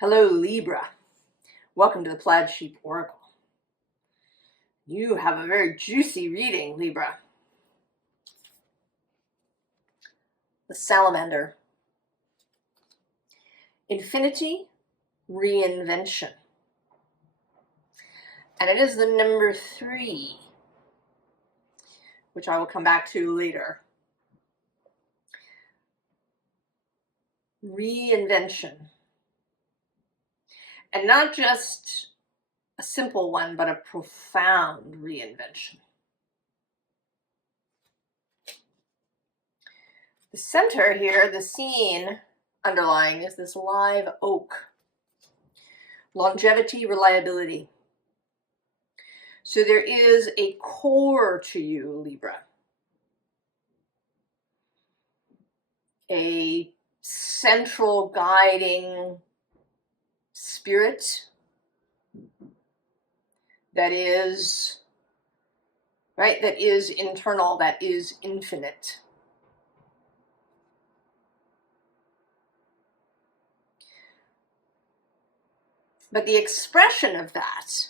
Hello, Libra. Welcome to the Plaid Sheep Oracle. You have a very juicy reading, Libra. The Salamander. Infinity, Reinvention. And it is the number 3, which I will come back to later. Reinvention. And not just a simple one, but a profound reinvention. The center here, the scene underlying, is this live oak. Longevity, reliability. So there is a core to you, Libra. A central guiding spirit that is, right, that is internal, that is infinite. But the expression of that,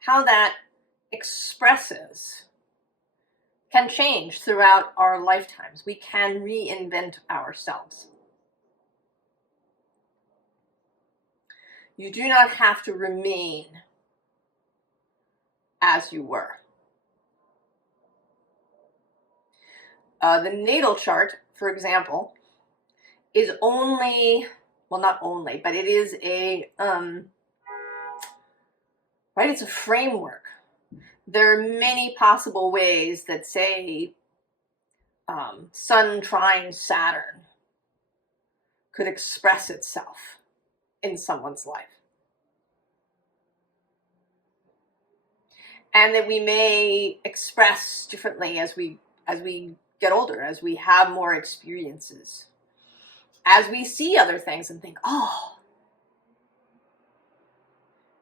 how that expresses, can change throughout our lifetimes. We can reinvent ourselves. You do not have to remain as you were. The natal chart, for example, is only, well, not only, but it is a, right, it's a framework. There are many possible ways that, say, Sun trine Saturn could express itself in someone's life. And that we may express differently as we get older, as we have more experiences, as we see other things and think, oh,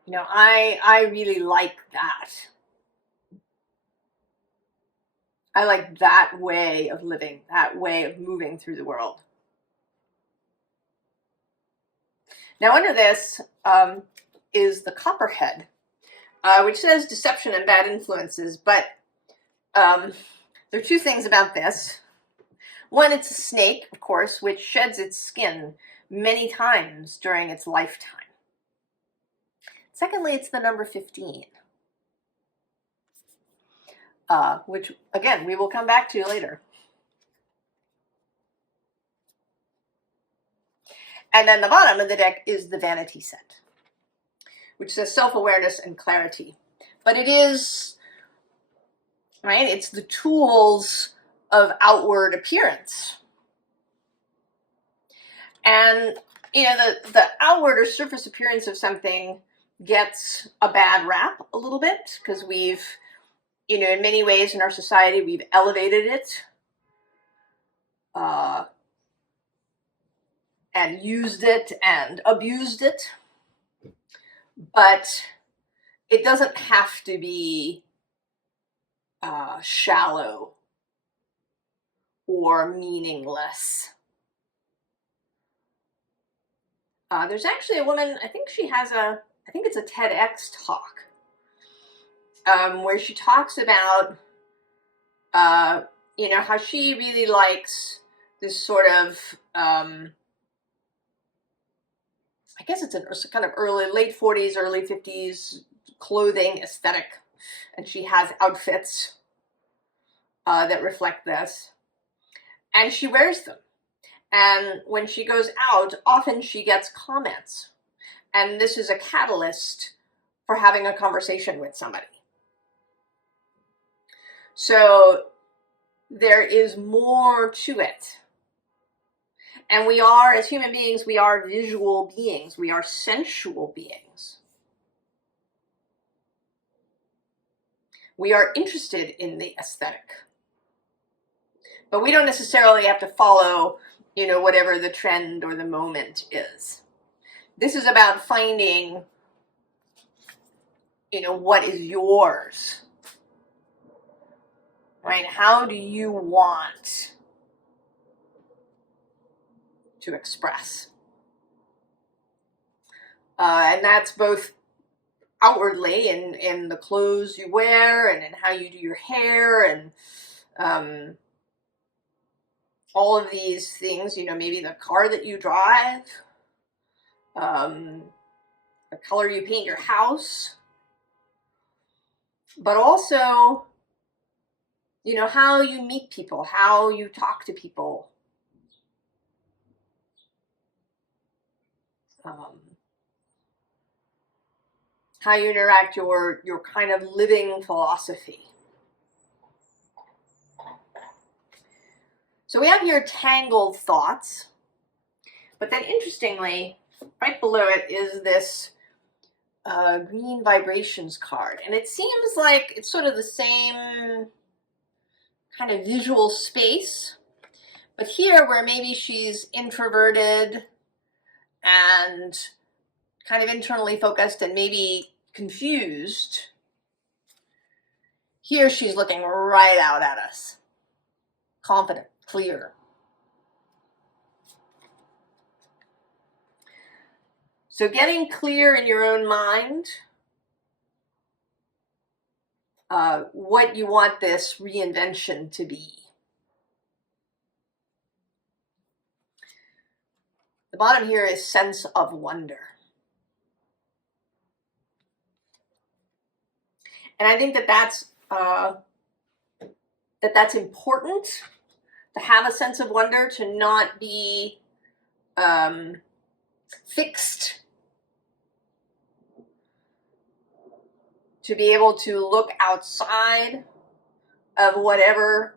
you know, I really like that. I like that way of living, that way of moving through the world. Now under this is the Copperhead, which says deception and bad influences, but there are two things about this. One, it's a snake, of course, which sheds its skin many times during its lifetime. Secondly, it's the number 15, which, again, we will come back to later. And then the bottom of the deck is the Vanity set, which says self-awareness and clarity. But it is, right, it's the tools of outward appearance. And, you know, the outward or surface appearance of something gets a bad rap a little bit because we've, you know, in many ways in our society, we've elevated it and used it and abused it. But it doesn't have to be shallow or meaningless. There's actually a woman, I think it's a TEDx talk, where she talks about, you know, how she really likes this sort of, I guess it's a kind of late 40s, early 50s clothing aesthetic. And she has outfits that reflect this. And she wears them. And when she goes out, often she gets comments. And this is a catalyst for having a conversation with somebody. So there is more to it. And we are, as human beings, we are visual beings. We are sensual beings. We are interested in the aesthetic. But we don't necessarily have to follow, you know, whatever the trend or the moment is. This is about finding, you know, what is yours, right? How do you want to express? And that's both outwardly in the clothes you wear and in how you do your hair and all of these things, you know, maybe the car that you drive, the color you paint your house, but also, you know, how you meet people, how you talk to people. How you interact, your kind of living philosophy. So we have here tangled thoughts, but then interestingly, right below it is this green vibrations card. And it seems like it's sort of the same kind of visual space, but here where maybe she's introverted and kind of internally focused and maybe confused, here she's looking right out at us. Confident, clear. So getting clear in your own mind what you want this reinvention to be. The bottom here is sense of wonder. And I think that that's important, to have a sense of wonder, to not be fixed, to be able to look outside of whatever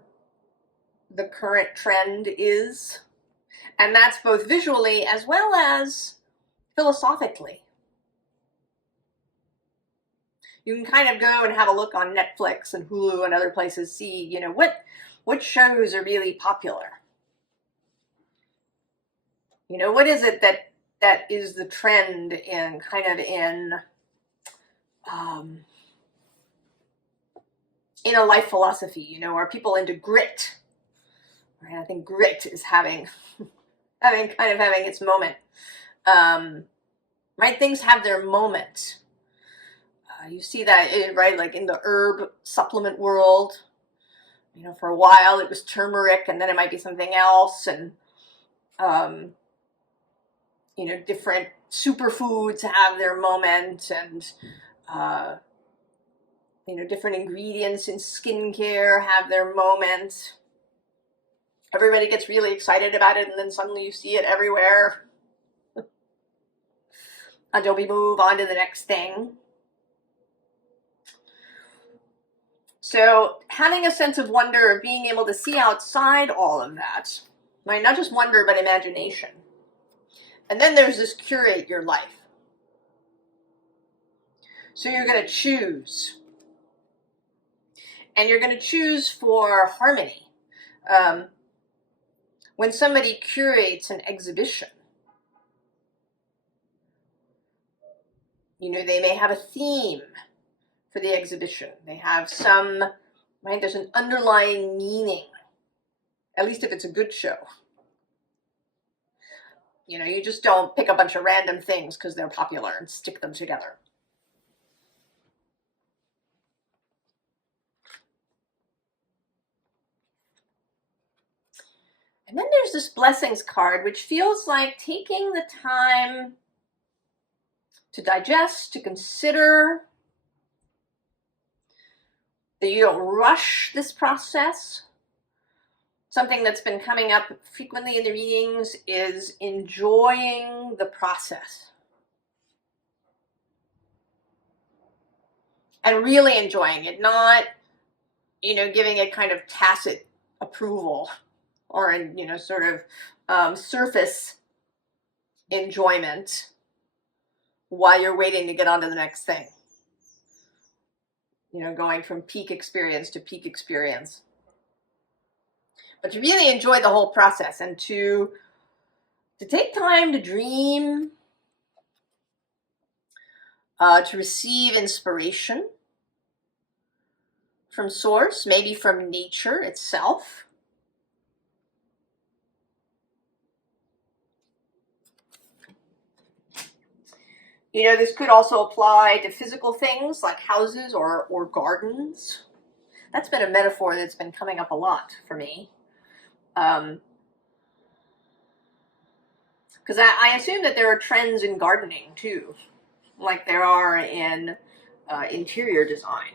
the current trend is. And that's both visually as well as philosophically. You can kind of go and have a look on Netflix and Hulu and other places, see, you know, what shows are really popular. You know, what is it that is the trend in kind of in a life philosophy? You know, are people into grit? Right? I think grit is having its moment. Right? Things have their moment. You see that, right, like in the herb supplement world. You know, for a while it was turmeric, and then it might be something else, and you know, different superfoods have their moment, and you know, different ingredients in skincare have their moment. Everybody gets really excited about it, and then suddenly you see it everywhere. Until we move on to the next thing. So having a sense of wonder, of being able to see outside all of that, right? Not just wonder, but imagination. And then there's this curate your life. So you're going to choose. And you're going to choose for harmony. When somebody curates an exhibition, you know, they may have a theme for the exhibition. They have some, right, there's an underlying meaning, at least if it's a good show. You know, you just don't pick a bunch of random things because they're popular and stick them together. And then there's this blessings card, which feels like taking the time to digest, to consider, that you don't rush this process. Something that's been coming up frequently in the readings is enjoying the process. And really enjoying it, not, you know, giving it kind of tacit approval or, you know, sort of surface enjoyment while you're waiting to get on to the next thing. You know, going from peak experience to peak experience. But to really enjoy the whole process and to take time to dream, to receive inspiration from source, maybe from nature itself. You know, this could also apply to physical things like houses or gardens. That's been a metaphor that's been coming up a lot for me. Because I assume that there are trends in gardening too, like there are in interior design,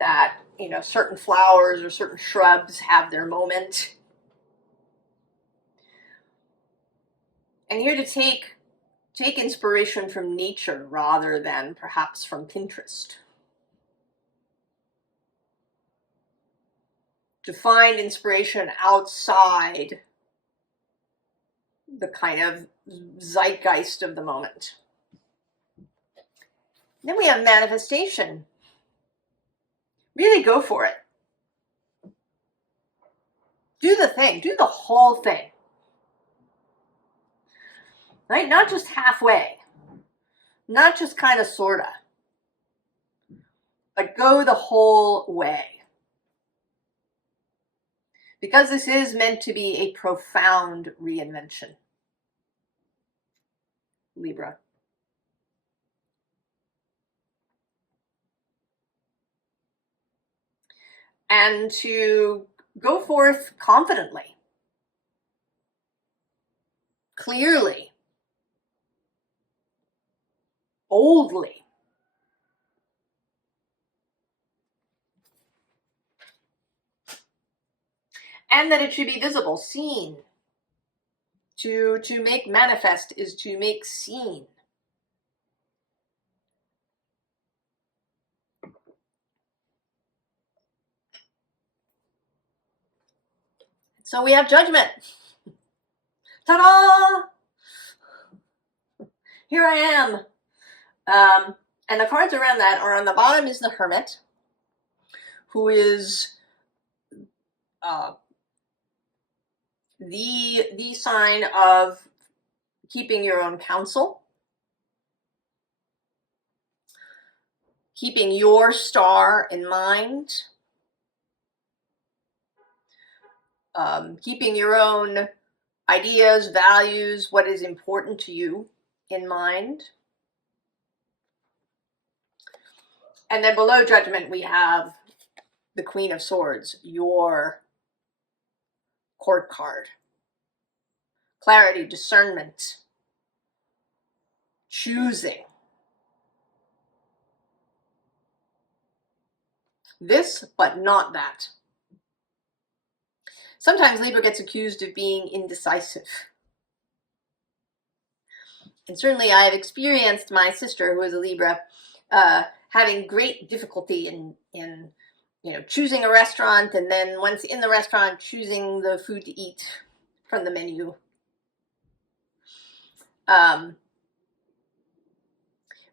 that, you know, certain flowers or certain shrubs have their moment. And here to take inspiration from nature rather than perhaps from Pinterest. To find inspiration outside the kind of zeitgeist of the moment. Then we have manifestation. Really go for it. Do the thing, do the whole thing. Right? Not just halfway. Not just kind of sorta. But go the whole way. Because this is meant to be a profound reinvention. Libra. And to go forth confidently, clearly, boldly. And that it should be visible, seen. To make manifest is to make seen. So we have judgment. Ta-da! Here I am. And the cards around that are, on the bottom is the Hermit, who is the sign of keeping your own counsel, keeping your star in mind, keeping your own ideas, values, what is important to you in mind. And then below judgment, we have the Queen of Swords, your court card. Clarity, discernment, choosing. This, but not that. Sometimes Libra gets accused of being indecisive. And certainly I have experienced my sister, who is a Libra, having great difficulty in you know, choosing a restaurant, and then once in the restaurant, choosing the food to eat from the menu. But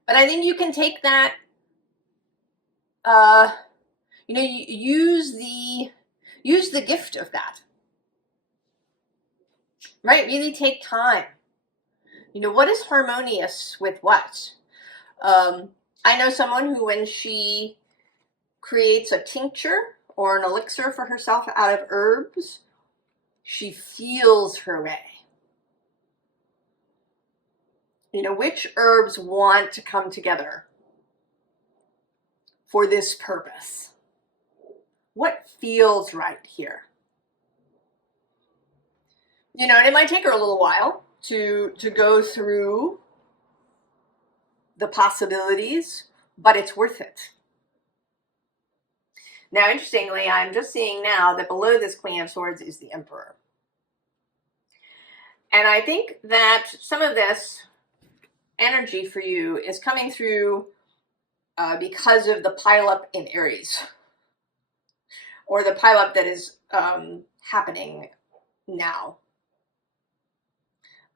I think you can take that, you know, use the gift of that, right? Really take time. You know, what is harmonious with what? I know someone who, when she creates a tincture or an elixir for herself out of herbs, she feels her way. You know, which herbs want to come together for this purpose? What feels right here? You know, and it might take her a little while to go through the possibilities, but it's worth it. Now, interestingly, I'm just seeing now that below this Queen of Swords is the Emperor. And I think that some of this energy for you is coming through because of the pileup in Aries, or the pileup that is happening now.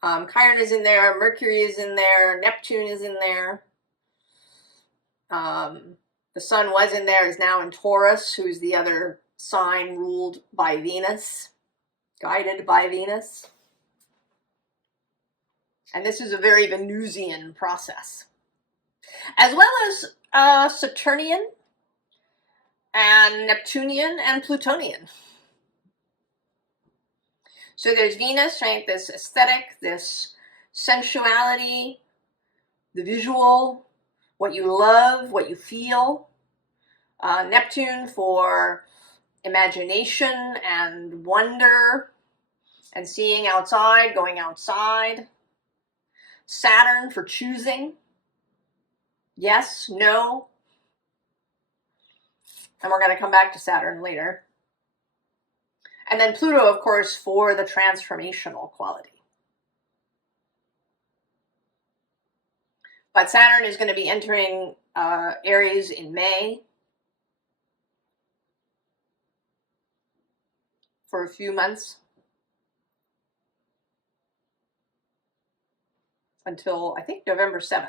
Chiron is in there, Mercury is in there, Neptune is in there. The Sun was in there, is now in Taurus, who's the other sign ruled by Venus, guided by Venus. And this is a very Venusian process. As well as Saturnian and Neptunian and Plutonian. So there's Venus, right? This aesthetic, this sensuality, the visual, what you love, what you feel. Neptune for imagination and wonder and seeing outside, going outside. Saturn for choosing. Yes, no. And we're going to come back to Saturn later. And then Pluto, of course, for the transformational quality. But Saturn is going to be entering Aries in May for a few months until, I think, November 7th.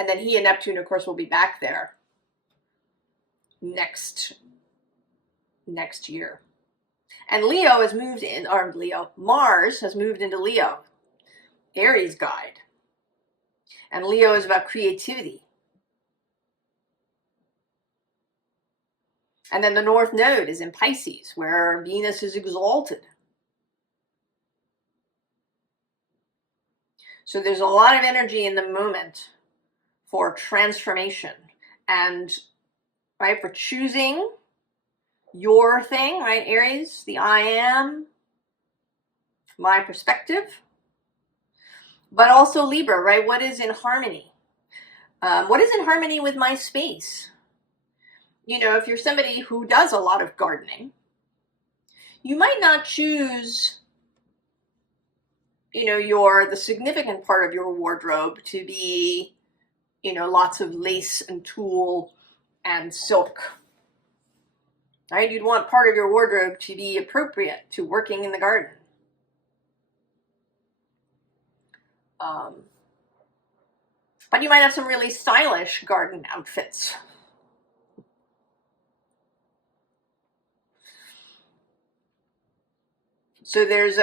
And then he and Neptune, of course, will be back there next year. And Leo has moved in, or Mars has moved into Leo, Aries guide. And Leo is about creativity. And then the North Node is in Pisces, where Venus is exalted. So there's a lot of energy in the moment for transformation and, right, for choosing your thing, right, Aries, the I am, my perspective, but also Libra, right, what is in harmony? What is in harmony with my space? You know, if you're somebody who does a lot of gardening, you might not choose, you know, the significant part of your wardrobe to be, you know, lots of lace and tulle and silk. Right? You'd want part of your wardrobe to be appropriate to working in the garden. But you might have some really stylish garden outfits. So there's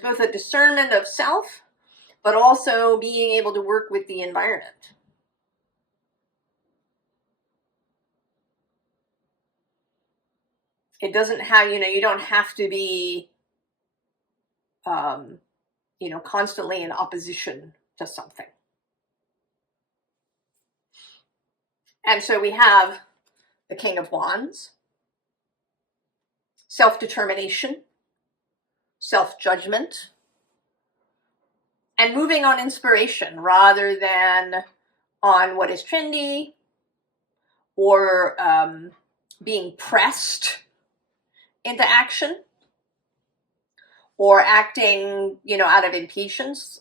both a discernment of self, but also being able to work with the environment. It doesn't have, you know, you don't have to be, you know, constantly in opposition to something. And so we have the King of Wands, self-determination, self-judgment, and moving on inspiration rather than on what is trendy or being pressed into action or acting, you know, out of impatience.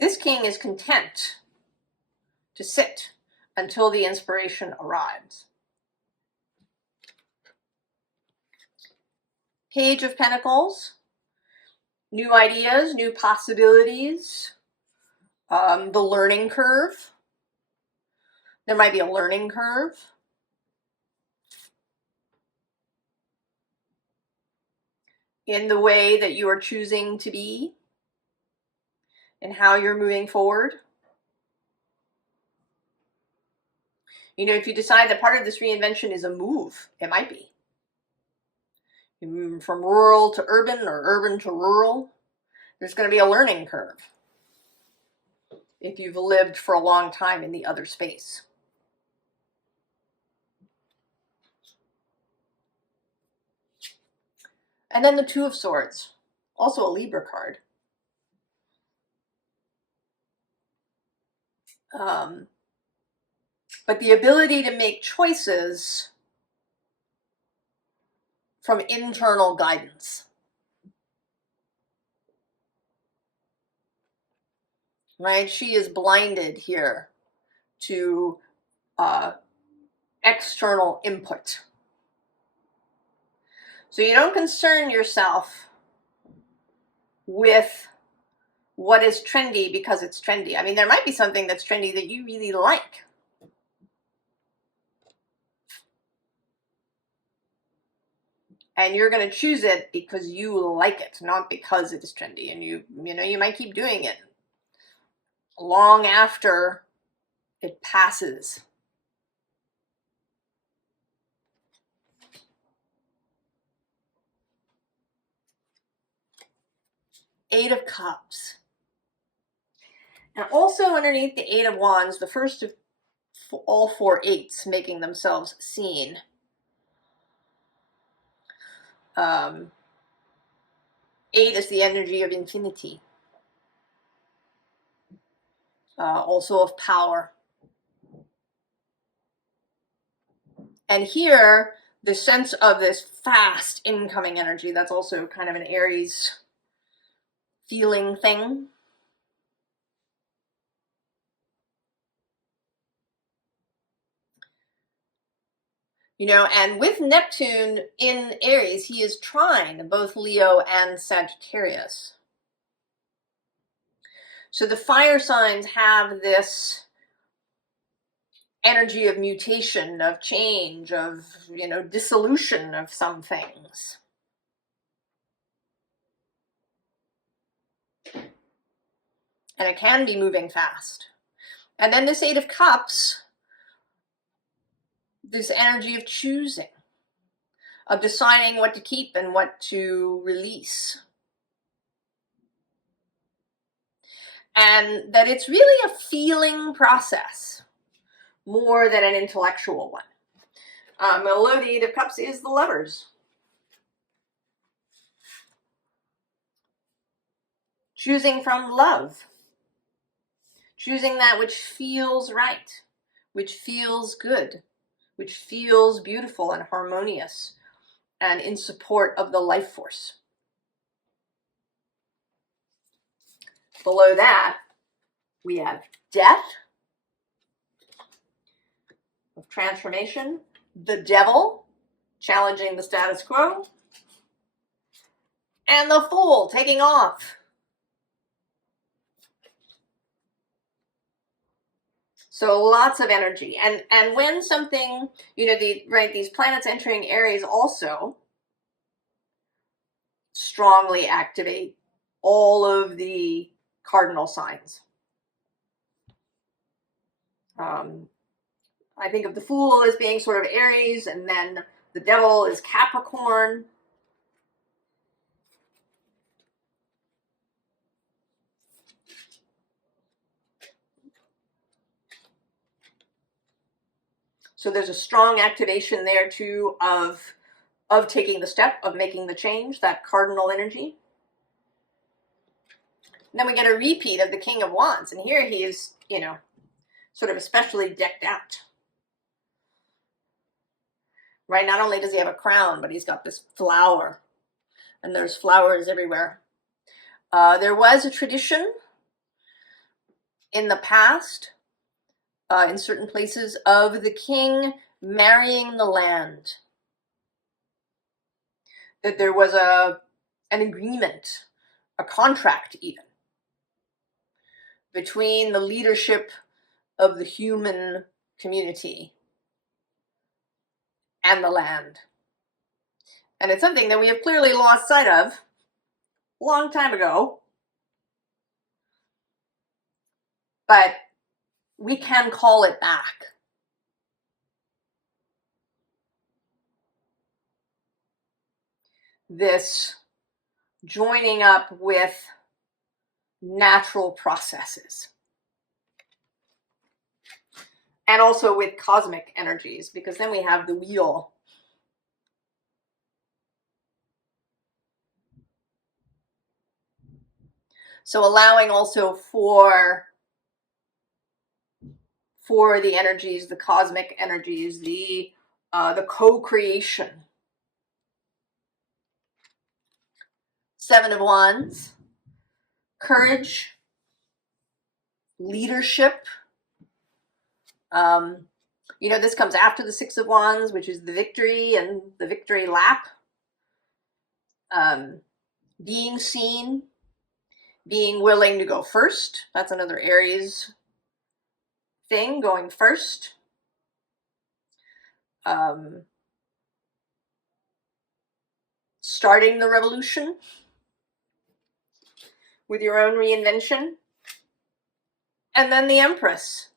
This king is content to sit until the inspiration arrives. Page of Pentacles, new ideas, new possibilities, the learning curve. There might be a learning curve. In the way that you are choosing to be and how you're moving forward. You know, if you decide that part of this reinvention is a move, it might be. You move from rural to urban or urban to rural. There's going to be a learning curve if you've lived for a long time in the other space. And then the Two of Swords, also a Libra card. But the ability to make choices from internal guidance. Right? She is blinded here to external input. So you don't concern yourself with what is trendy because it's trendy. I mean, there might be something that's trendy that you really like. And you're going to choose it because you like it, not because it is trendy. And you know, you might keep doing it long after it passes. Eight of Cups. And also underneath the Eight of Wands, the first of all four eights making themselves seen. Eight is the energy of infinity, also of power. And here, the sense of this fast incoming energy, that's also kind of an Aries feeling thing. You know, and with Neptune in Aries, he is trine both Leo and Sagittarius. So the fire signs have this energy of mutation, of change, of, you know, dissolution of some things. And it can be moving fast. And then this Eight of Cups, this energy of choosing, of deciding what to keep and what to release. And that it's really a feeling process more than an intellectual one. Below the Eight of Cups is the Lovers. Choosing from love. Choosing that which feels right, which feels good, which feels beautiful and harmonious and in support of the life force. Below that, we have Death of transformation, the Devil, challenging the status quo, and the Fool, taking off. So lots of energy. And when something, you know, these planets entering Aries also strongly activate all of the cardinal signs. I think of the Fool as being sort of Aries, and then the Devil is Capricorn. So there's a strong activation there too of taking the step, of making the change, that cardinal energy. And then we get a repeat of the King of Wands, and here he is, you know, sort of especially decked out. Right? Not only does he have a crown, but he's got this flower, and there's flowers everywhere. There was a tradition in the past, in certain places, of the king marrying the land. That there was an agreement, a contract even, between the leadership of the human community and the land. And it's something that we have clearly lost sight of a long time ago. But we can call it back. This joining up with natural processes. And also with cosmic energies, because then we have the wheel. So allowing also for the energies, the cosmic energies, the co-creation. Seven of Wands, courage, leadership. You know, this comes after the Six of Wands, which is the victory and the victory lap. Being seen, being willing to go first. That's another Aries thing, going first. Starting the revolution with your own reinvention. And then the Empress,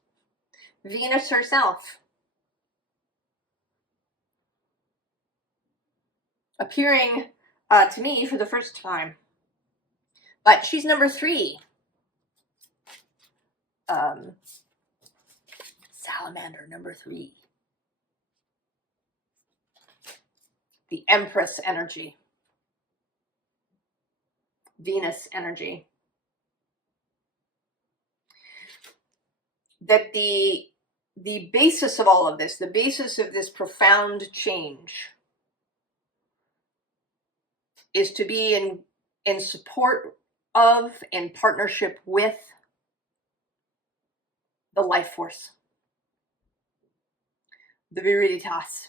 Venus herself, appearing to me for the first time. But she's number 3. Salamander, number 3. The Empress energy. Venus energy. That the basis of all of this, the basis of this profound change, is to be in support of and partnership with the life force, the viriditas.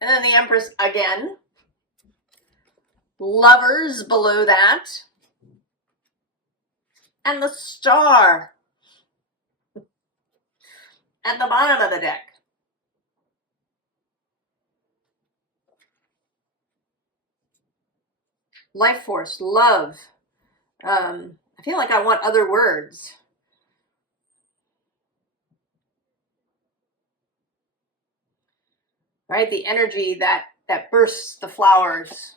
And then the Empress again. Lovers below that. And the Star at the bottom of the deck. Life force, love. I feel like I want other words. Right? The energy that bursts the flowers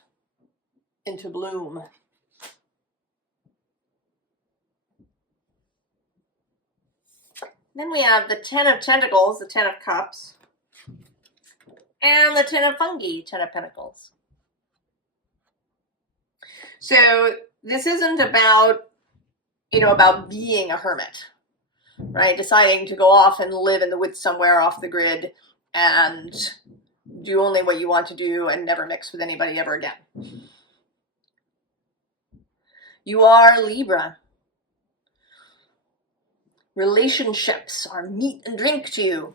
into bloom. Then we have the 10 of Pentacles, the 10 of Cups, and the 10 of Fungi, 10 of Pentacles. So this isn't about, about being a hermit, right? Deciding to go off and live in the woods somewhere off the grid and do only what you want to do and never mix with anybody ever again. You are Libra. Relationships are meat and drink to you.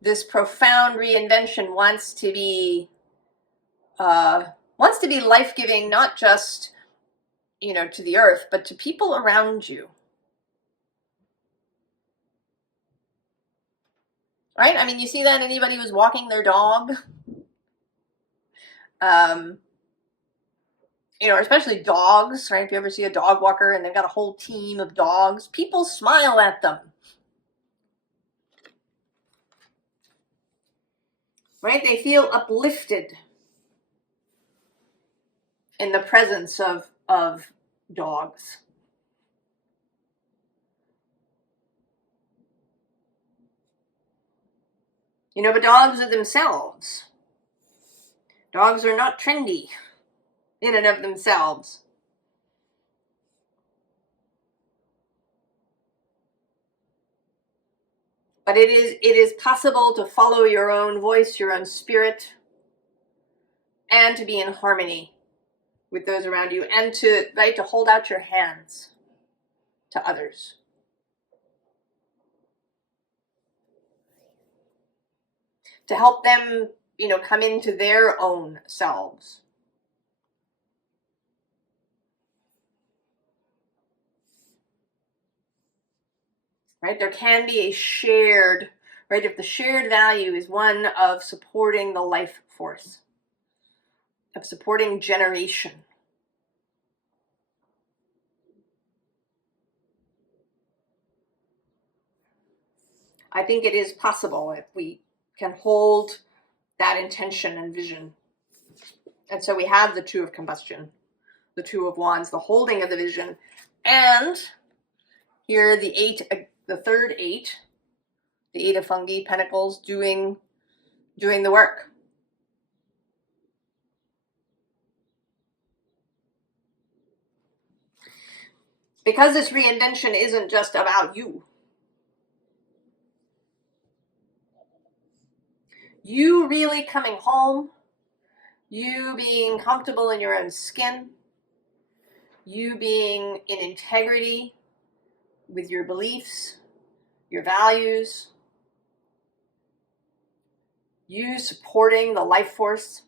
This profound reinvention wants to be life-giving, not just, to the earth, but to people around you. Right? I mean, you see that in anybody who's walking their dog. Especially dogs, right? If you ever see a dog walker and they've got a whole team of dogs, people smile at them. Right? They feel uplifted in the presence of dogs. But dogs are themselves. Dogs are not trendy in and of themselves. But it is possible to follow your own voice, your own spirit, and to be in harmony with those around you, and to hold out your hands to others. To help them, come into their own selves. Right? There can be a shared, right? If the shared value is one of supporting the life force, of supporting generation. I think it is possible if we can hold that intention and vision. And so we have the 2 of combustion, the 2 of wands, the holding of the vision, and here the 8, the third 8, the 8 of fungi, pentacles, doing the work. Because this reinvention isn't just about you. You really coming home, you being comfortable in your own skin, you being in integrity with your beliefs, your values, you supporting the life force.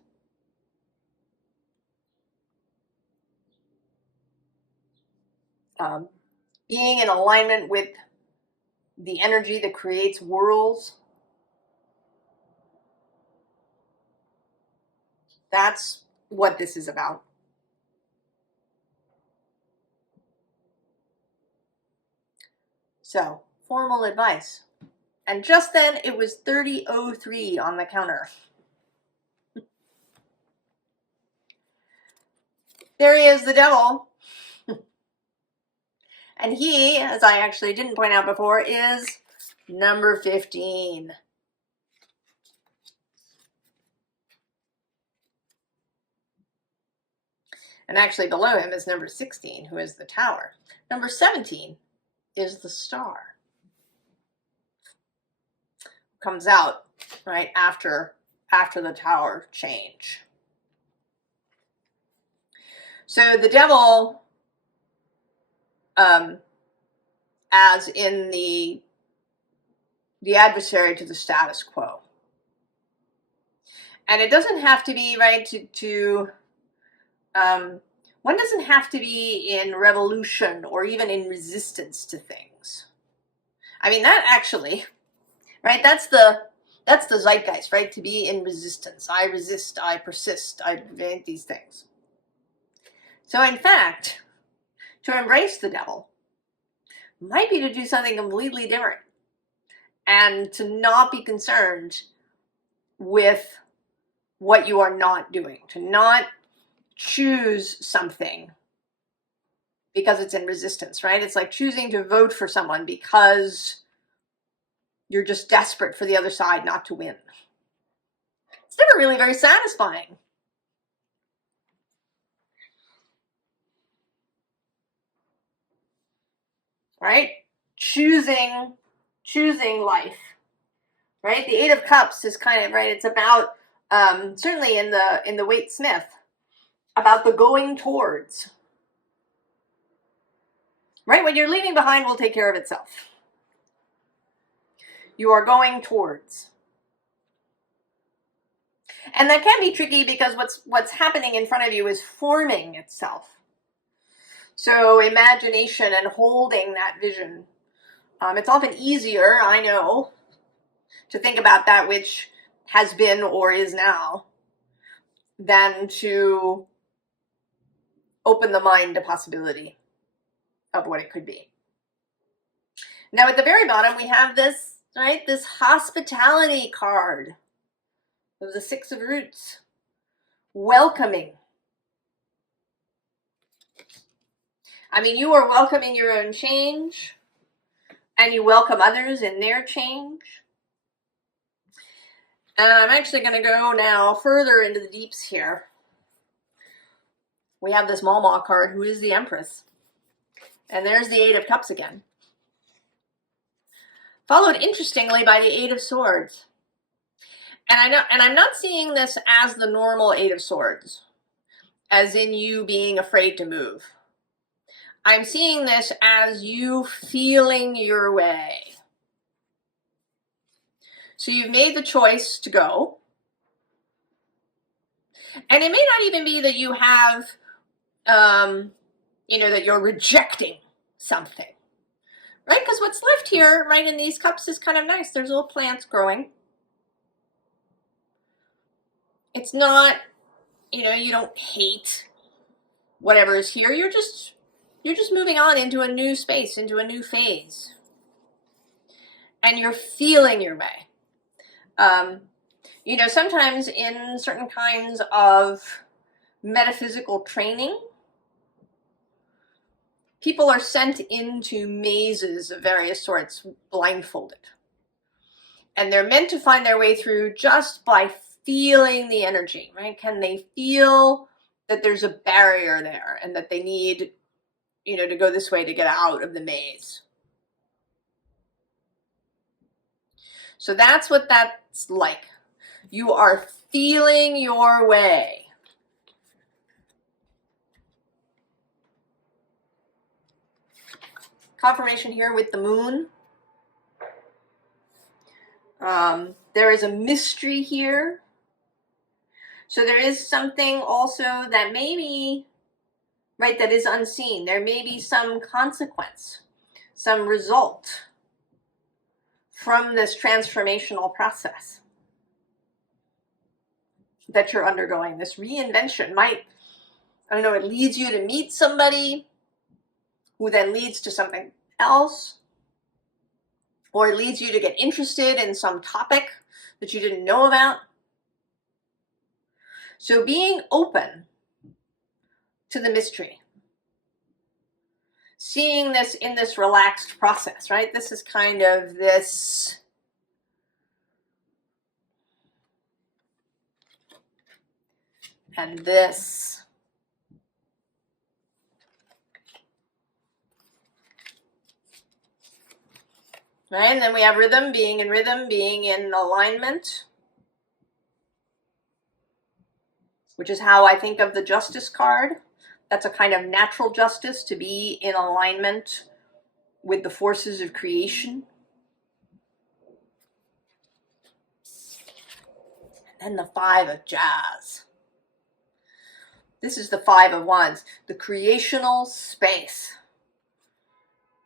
Being in alignment with the energy that creates worlds. That's what this is about. So, formal advice. And just then it was 30:03 on the counter. There he is, the devil. And he, as I actually didn't point out before, is number 15. And actually below him is number 16, who is the tower. Number 17 is the star. Comes out right after the tower change. So the devil, as in the adversary to the status quo. And it doesn't have to be, right, one doesn't have to be in revolution or even in resistance to things. I mean, that actually, right, that's the zeitgeist, right, to be in resistance. I resist, I persist, I prevent these things. So in fact, to embrace the devil might be to do something completely different and to not be concerned with what you are not doing, to not choose something because it's in resistance, right? It's like choosing to vote for someone because you're just desperate for the other side not to win. It's never really very satisfying. Right? Choosing life. Right? The Eight of Cups is kind of, right, it's about, certainly in the Waite Smith, about the going towards. Right? What you're leaving behind will take care of itself. You are going towards. And that can be tricky because what's happening in front of you is forming itself. So imagination and holding that vision. It's often easier, I know, to think about that which has been or is now than to open the mind to possibility of what it could be. Now at the very bottom we have this, right, this hospitality card of the Six of Roots. Welcoming. I mean, you are welcoming your own change, and you welcome others in their change. And I'm actually going to go now further into the deeps here. We have this Mama card, who is the Empress. And there's the Eight of Cups again. Followed, interestingly, by the Eight of Swords. And I'm not seeing this as the normal Eight of Swords, as in you being afraid to move. I'm seeing this as you feeling your way. So you've made the choice to go. And it may not even be that you have, that you're rejecting something. Right? Because what's left here, right, in these cups is kind of nice. There's little plants growing. It's not, you don't hate whatever is here. You're just moving on into a new space, into a new phase. And you're feeling your way. Sometimes in certain kinds of metaphysical training, people are sent into mazes of various sorts, blindfolded. And they're meant to find their way through just by feeling the energy, right? Can they feel that there's a barrier there and that they need, to go this way to get out of the maze? So that's what that's like. You are feeling your way. Confirmation here with the moon. There is a mystery here. So there is something also that maybe, right, that is unseen. There may be some consequence, some result from this transformational process that you're undergoing. This reinvention might, it leads you to meet somebody who then leads to something else. or it leads you to get interested in some topic that you didn't know about. So being open to the mystery, seeing this in this relaxed process, right? This is kind of this and this. Right? And then we have rhythm, being in alignment, which is how I think of the justice card. That's a kind of natural justice, to be in alignment with the forces of creation. And the 5 of Jazz. This is the 5 of Wands, the creational space.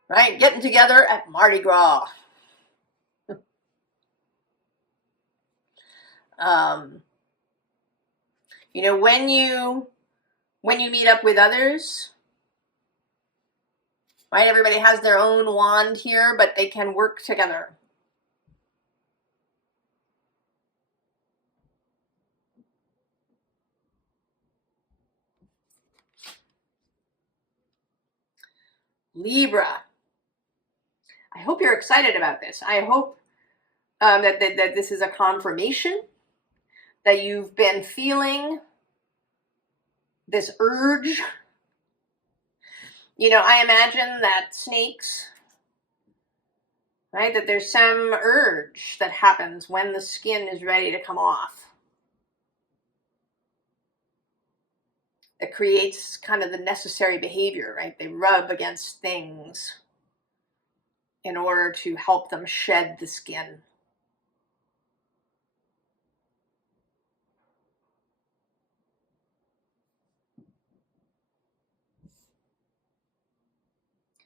Right? Getting together at Mardi Gras. You know, when you meet up with others, right? Everybody has their own wand here, but they can work together. Libra. I hope you're excited about this. I hope that this is a confirmation that you've been feeling this urge. You know, I imagine that snakes, right, that there's some urge that happens when the skin is ready to come off. It creates kind of the necessary behavior, right? They rub against things in order to help them shed the skin.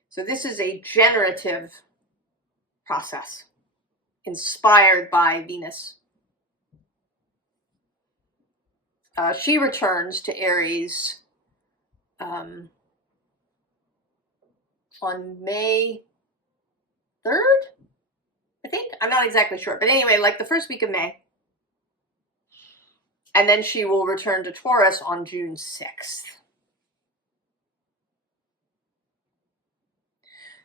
So this is a generative process inspired by Venus. She returns to Aries on May 3rd, I think. I'm not exactly sure. But anyway, like the first week of May. And then she will return to Taurus on June 6th.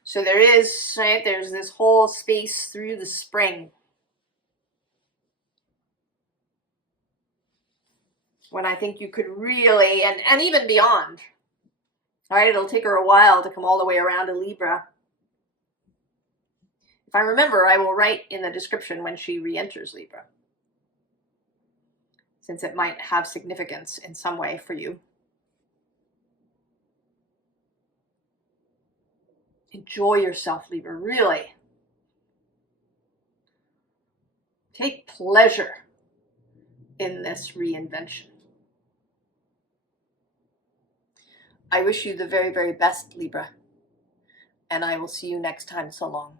So there is, right, there's this whole space through the spring when I think you could really, and even beyond, right? It'll take her a while to come all the way around to Libra. If I remember, I will write in the description when she re-enters Libra, since it might have significance in some way for you. Enjoy yourself, Libra, really. Take pleasure in this reinvention. I wish you the very, very best, Libra, and I will see you next time. So long.